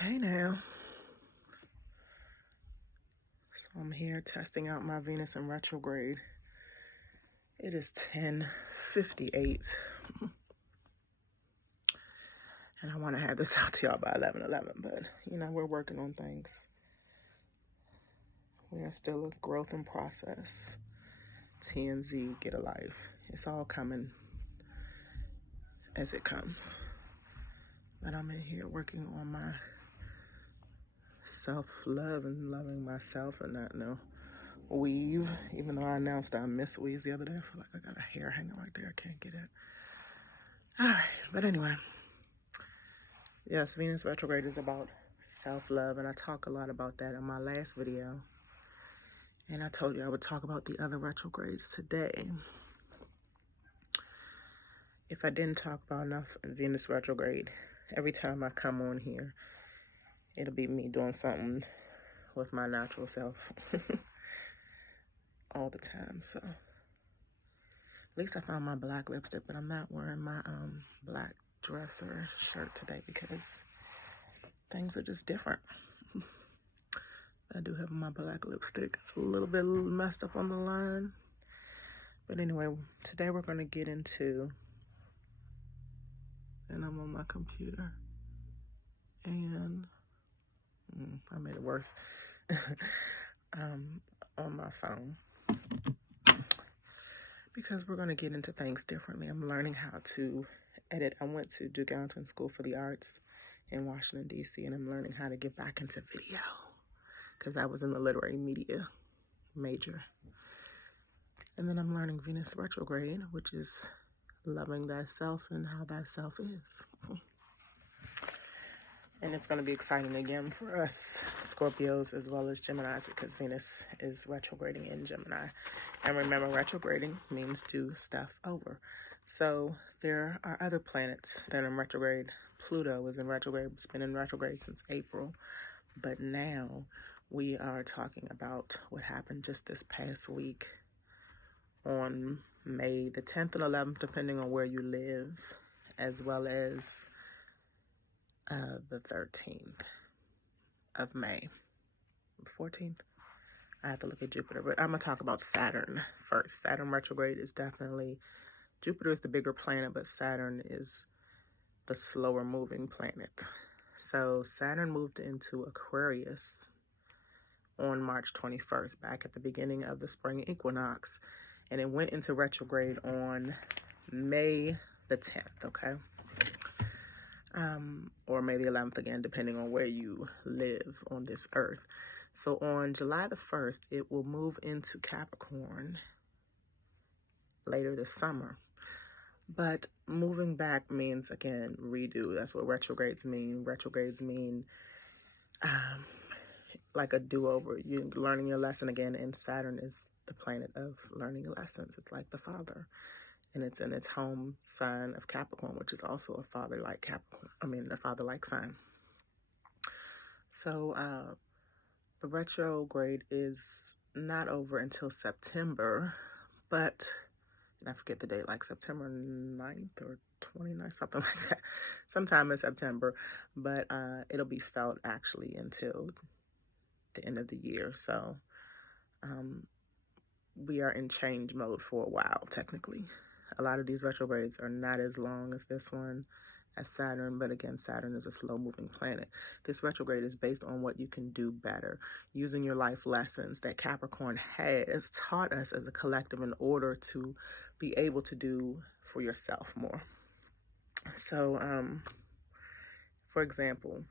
Hey now. So I'm here testing out my Venus in retrograde. It is 10:58. And I want to have this out to y'all by 11:11, but we're working on things. We are still a growth in process. TMZ, get a life. It's all coming as it comes. But I'm in here working on my self-love and loving myself and not weave. Even though I announced I miss weaves the other day, I feel like I got a hair hanging right there. I can't get it. All right, but anyway. Yes, Venus retrograde is about self-love, and I talk a lot about that in my last video. And I told you I would talk about the other retrogrades today. If I didn't talk about enough Venus retrograde, every time I come on here, it'll be me doing something with my natural self all the time. So at least I found my black lipstick, but I'm not wearing my black dress or shirt today because things are just different. I do have my black lipstick. It's a little bit messed up on the line. But anyway, today we're going to get into, and I'm on my computer, and I made it worse, on my phone. Because we're going to get into things differently. I'm learning how to edit. I went to Duke Ellington School for the Arts in Washington, D.C., and I'm learning how to get back into video because I was in the literary media major. And then I'm learning Venus retrograde, which is loving thyself and how thyself is. And it's going to be exciting again for us Scorpios as well as Geminis because Venus is retrograding in Gemini. And remember, retrograding means do stuff over. So there are other planets that are in retrograde. Pluto is in retrograde. It's been in retrograde since April. But now we are talking about what happened just this past week on May the 10th and 11th, depending on where you live, as well as the 13th of May. 14th? I have to look at Jupiter, but I'm going to talk about Saturn first. Saturn retrograde is definitely, Jupiter is the bigger planet, but Saturn is the slower moving planet. So Saturn moved into Aquarius on March 21st, back at the beginning of the spring equinox. And it went into retrograde on May the 10th, okay? Or May the 11th again, depending on where you live on this earth. So on July the 1st, it will move into Capricorn later this summer. But moving back means, again, redo. That's what retrogrades mean. Retrogrades mean like a do-over. You're learning your lesson again, and Saturn is the planet of learning lessons. It's like the father. And it's in its home sign of Capricorn, which is also a father-like Capricorn. A father-like sign. So the retrograde is not over until September, but, and I forget the date, like September 9th or 29th, something like that. Sometime in September, but it'll be felt actually until the end of the year. So we are in change mode for a while, technically. A lot of these retrogrades are not as long as this one, as Saturn, but again, Saturn is a slow-moving planet. This retrograde is based on what you can do better, using your life lessons that Capricorn has taught us as a collective in order to be able to do for yourself more. So, for example,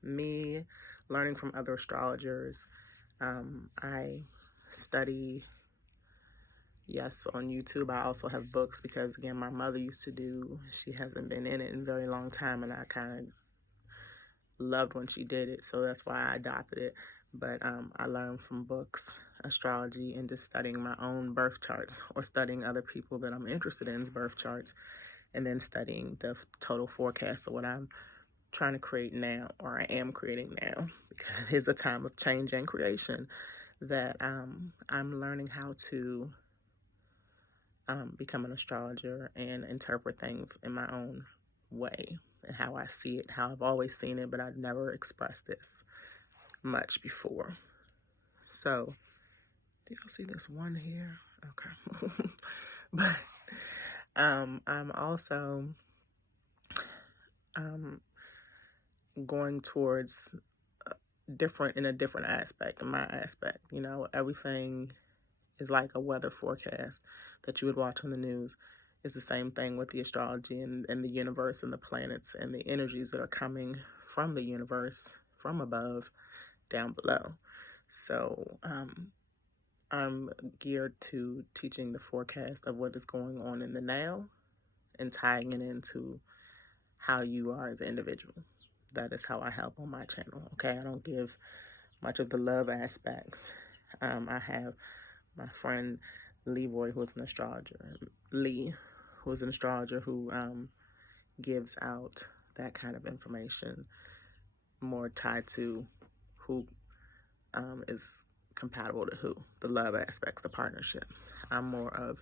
me learning from other astrologers, I study, yes, on YouTube. I also have books because, again, my mother used to do, she hasn't been in it in a very long time, and I kind of loved when she did it, so that's why I adopted it. But I learned from books, astrology, and just studying my own birth charts or studying other people that I'm interested in's birth charts, and then studying the total forecast of what I'm trying to create now, or I am creating now, because it is a time of change and creation that I'm learning how to become an astrologer and interpret things in my own way and how I see it, how I've always seen it, but I've never expressed this much before. So, do y'all see this one here? Okay. But I'm also going towards in a different aspect, in my aspect. You know, everything is like a weather forecast that you would watch on the news. It's the same thing with the astrology and the universe and the planets and the energies that are coming from the universe, from above, down below. So I'm geared to teaching the forecast of what is going on in the now and tying it into how you are as an individual. That is how I help on my channel. Okay, I don't give much of the love aspects. I have my friend Leroy, who's an astrologer, Lee, who's an astrologer, who gives out that kind of information, more tied to who is compatible to who, the love aspects, the partnerships. I'm more of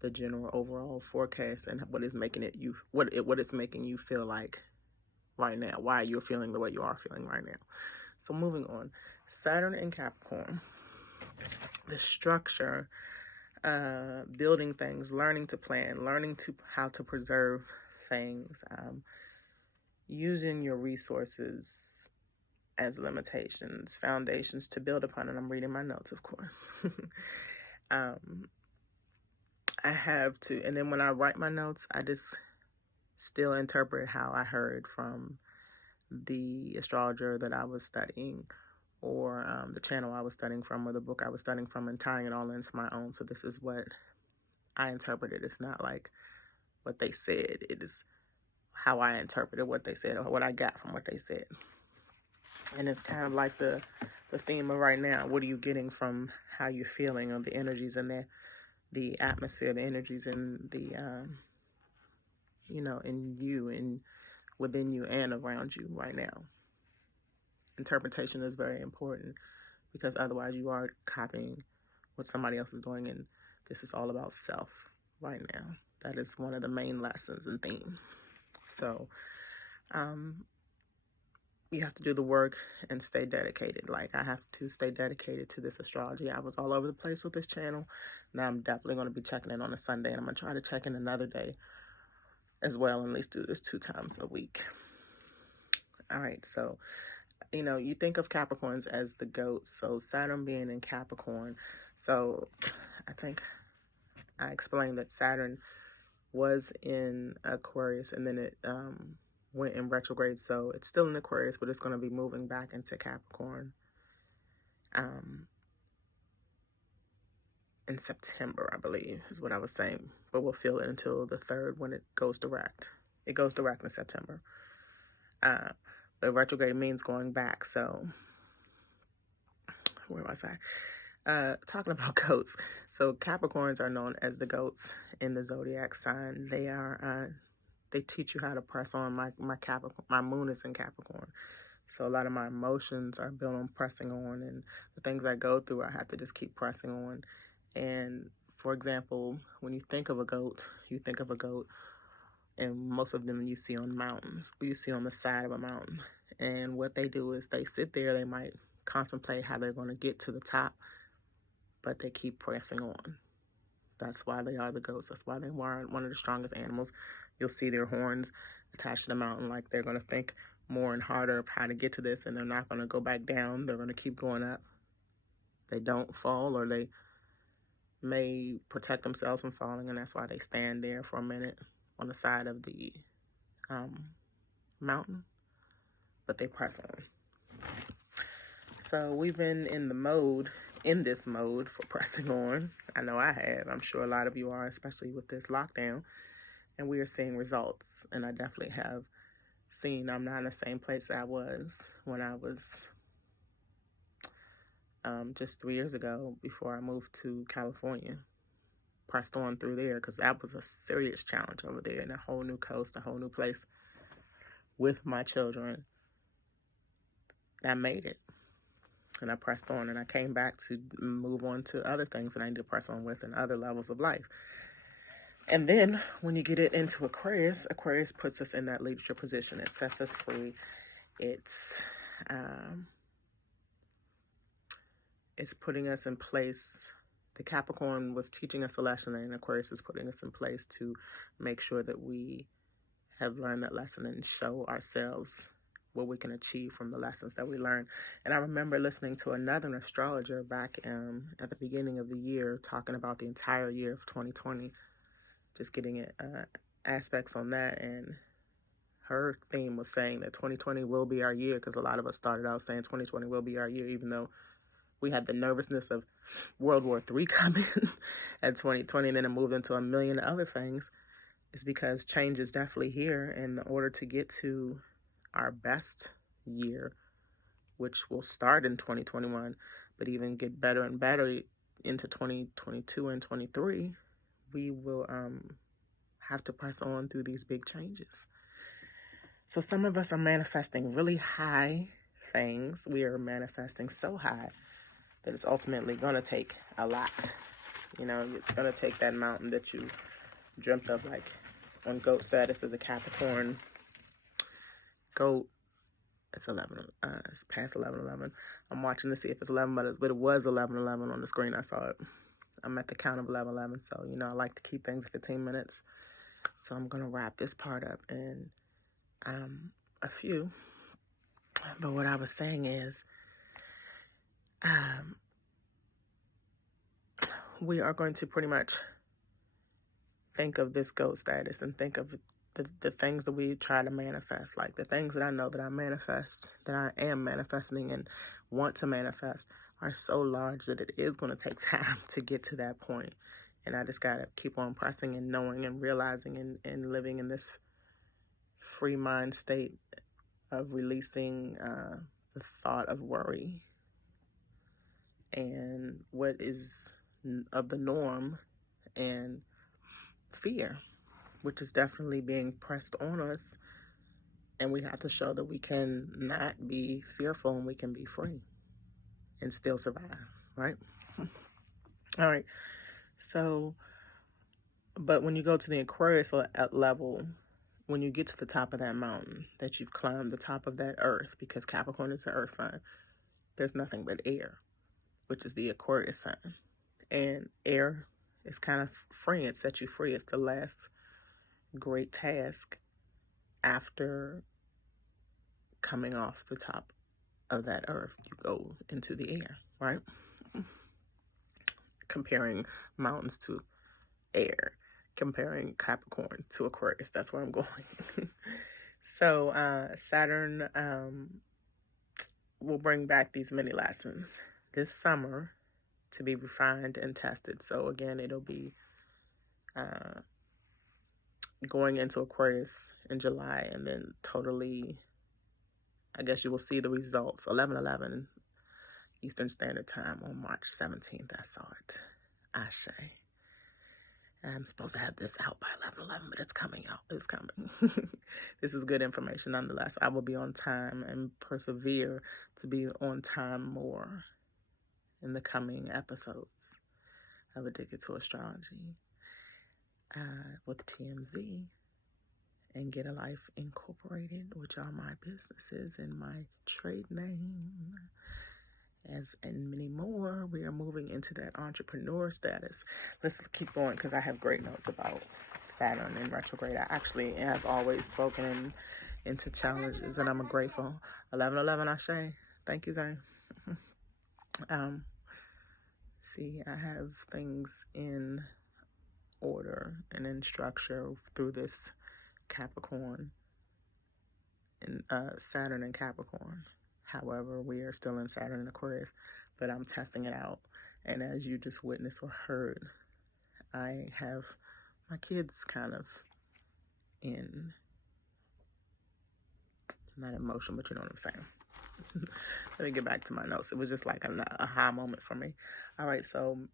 the general overall forecast and what is making it you, what it's making you feel like right now, why you're feeling the way you are feeling right now. So moving on, Saturn in Capricorn, the structure, building things, learning to plan, learning to how to preserve things, using your resources as limitations, foundations to build upon. And I'm reading my notes, of course. I have to, and then when I write my notes, I just still interpret how I heard from the astrologer that I was studying, or the channel I was studying from, or the book I was studying from, and tying it all into my own. So this is what I interpreted. It's not like what they said. It is how I interpreted what they said, or what I got from what they said. And it's kind of like the theme of right now. What are you getting from how you're feeling, or the energies and the atmosphere, the energies and the, in you and within you and around you right now. Interpretation is very important, because otherwise you are copying what somebody else is doing, and this is all about self right now. That is one of the main lessons and themes. So you have to do the work and stay dedicated. Like, I have to stay dedicated to this astrology. I was all over the place with this channel. Now I'm definitely going to be checking in on a Sunday, and I'm going to try to check in another day as well, and at least do this 2 times a week. All right, so you think of Capricorns as the goats. So Saturn being in Capricorn. So I think I explained that Saturn was in Aquarius, and then it went in retrograde. So it's still in Aquarius, but it's going to be moving back into Capricorn in September, I believe, is what I was saying. But we'll feel it until the 3rd when it goes direct. It goes direct in September. But retrograde means going back. So where was I? Talking about goats. So Capricorns are known as the goats in the zodiac sign. They are they teach you how to press on. My Capricorn, my moon is in Capricorn. So a lot of my emotions are built on pressing on, and the things I go through, I have to just keep pressing on. And for example, when you think of a goat, and most of them you see on mountains, or you see on the side of a mountain. And what they do is they sit there, they might contemplate how they're going to get to the top, but they keep pressing on. That's why they are the goats. That's why they are one of the strongest animals. You'll see their horns attached to the mountain, like they're going to think more and harder of how to get to this, and they're not going to go back down. They're going to keep going up. They don't fall, or they may protect themselves from falling, and that's why they stand there for a minute on the side of the mountain, but they press on. So we've been in this mode for pressing on. I know I have. I'm sure a lot of you are, especially with this lockdown, and we are seeing results. And I definitely have seen I'm not in the same place I was when I was just 3 years ago, before I moved to California. Pressed on through there, because that was a serious challenge over there, in a whole new coast, a whole new place with my children. I made it, and I pressed on, and I came back to move on to other things that I need to press on with, and other levels of life. And then when you get it into Aquarius, Aquarius puts us in that leadership position. It sets us free. It's putting us in place. The Capricorn was teaching us a lesson, and Aquarius is putting us in place to make sure that we have learned that lesson and show ourselves what we can achieve from the lessons that we learn. And I remember listening to another astrologer back at the beginning of the year talking about the entire year of 2020, just getting aspects on that. And her theme was saying that 2020 will be our year, because a lot of us started out saying 2020 will be our year, even though we had the nervousness of World War III coming at 2020, and then it moved into a million other things. It's because change is definitely here. And in order to get to our best year, which will start in 2021, but even get better and better into 2022 and 23, we will have to press on through these big changes. So some of us are manifesting really high things. We are manifesting so high that it's ultimately going to take a lot. You know, it's going to take that mountain that you dreamt of, like on goat status as a Capricorn. Goat, it's 11. It's past 11:11. I'm watching to see if it's 11, but it was 11:11 on the screen. I saw it. I'm at the count of 11:11, so you know I like to keep things 15 minutes. So I'm gonna wrap this part up in a few. But what I was saying is, we are going to pretty much think of this goat status and think of the things that we try to manifest, like the things that I know that I am manifesting and want to manifest, are so large that it is going to take time to get to that point. And I just got to keep on pressing and knowing and realizing and living in this free mind state of releasing the thought of worry and what is of the norm, and fear, which is definitely being pressed on us. And we have to show that we can not be fearful and we can be free and still survive, right? All right. So, but when you go to the Aquarius level, when you get to the top of that mountain, that you've climbed the top of that earth, because Capricorn is the earth sign, there's nothing but air, which is the Aquarius sign. And air is kind of free. It sets you free. It's the last great task after coming off the top of that earth. You go into the air, right? Comparing mountains to air, comparing Capricorn to Aquarius. That's where I'm going. So Saturn will bring back these mini lessons this summer to be refined and tested. So again, it'll be going into Aquarius in July, and then totally, I guess you will see the results 11/11 Eastern Standard Time on March 17th. I saw it. Ashe. I'm supposed to have this out by 11/11, but it's coming out. It's coming. This is good information nonetheless. I will be on time and persevere to be on time more in the coming episodes of Addicted to Astrology with TMZ and Get a Life Incorporated, which are my businesses and my trade name, and many more. We are moving into that entrepreneur status. Let's keep going, because I have great notes about Saturn in retrograde. I actually have always spoken into challenges, and I'm grateful. 11/11 Ashe. Thank you, Zane. See, I have things in order and in structure through this Capricorn and Saturn and Capricorn. However, we are still in Saturn and Aquarius, but I'm testing it out. And as you just witnessed or heard, I have my kids kind of in, not in motion, but you know what I'm saying. Let me get back to my notes. It was just like an aha moment for me. All right, so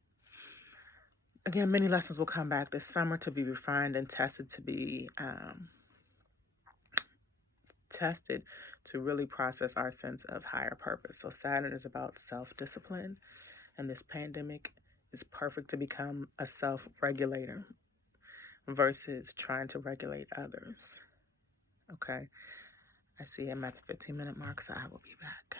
again, many lessons will come back this summer to be refined and tested, to be tested to really process our sense of higher purpose. So Saturn is about self-discipline, and this pandemic is perfect to become a self-regulator. versus trying to regulate others. Okay? I see I'm at the 15-minute mark, so I will be back.